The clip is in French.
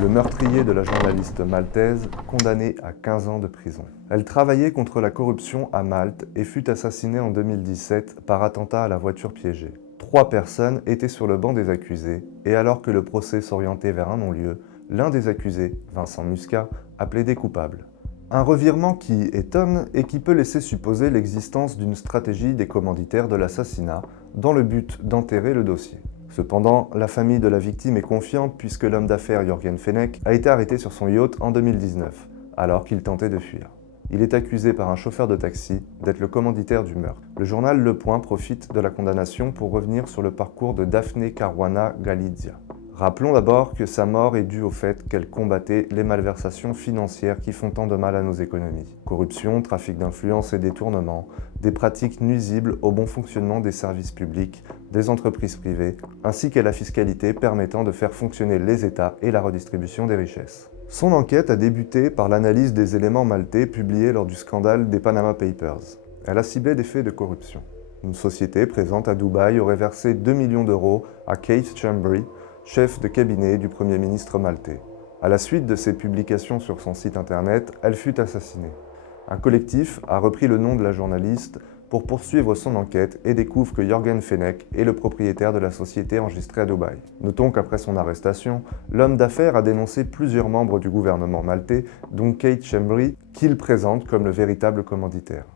le meurtrier de la journaliste maltaise, condamné à 15 ans de prison. Elle travaillait contre la corruption à Malte et fut assassinée en 2017 par attentat à la voiture piégée. 3 personnes étaient sur le banc des accusés et alors que le procès s'orientait vers un non-lieu, l'un des accusés, Vincent Muscat, a plaidé coupable. Un revirement qui étonne et qui peut laisser supposer l'existence d'une stratégie des commanditaires de l'assassinat dans le but d'enterrer le dossier. Cependant, la famille de la victime est confiante puisque l'homme d'affaires Jürgen Fenech a été arrêté sur son yacht en 2019, alors qu'il tentait de fuir. Il est accusé par un chauffeur de taxi d'être le commanditaire du meurtre. Le journal Le Point profite de la condamnation pour revenir sur le parcours de Daphne Caruana Galizia. Rappelons d'abord que sa mort est due au fait qu'elle combattait les malversations financières qui font tant de mal à nos économies. Corruption, trafic d'influence et détournement, des pratiques nuisibles au bon fonctionnement des services publics, des entreprises privées, ainsi qu'à la fiscalité permettant de faire fonctionner les États et la redistribution des richesses. Son enquête a débuté par l'analyse des éléments maltais publiés lors du scandale des Panama Papers. Elle a ciblé des faits de corruption. Une société présente à Dubaï aurait versé 2 millions d'euros à Keith Chambry, chef de cabinet du Premier ministre maltais. À la suite de ses publications sur son site internet, elle fut assassinée. Un collectif a repris le nom de la journaliste pour poursuivre son enquête et découvre que Jürgen Fenech est le propriétaire de la société enregistrée à Dubaï. Notons qu'après son arrestation, l'homme d'affaires a dénoncé plusieurs membres du gouvernement maltais, dont Keith Chambry, qu'il présente comme le véritable commanditaire.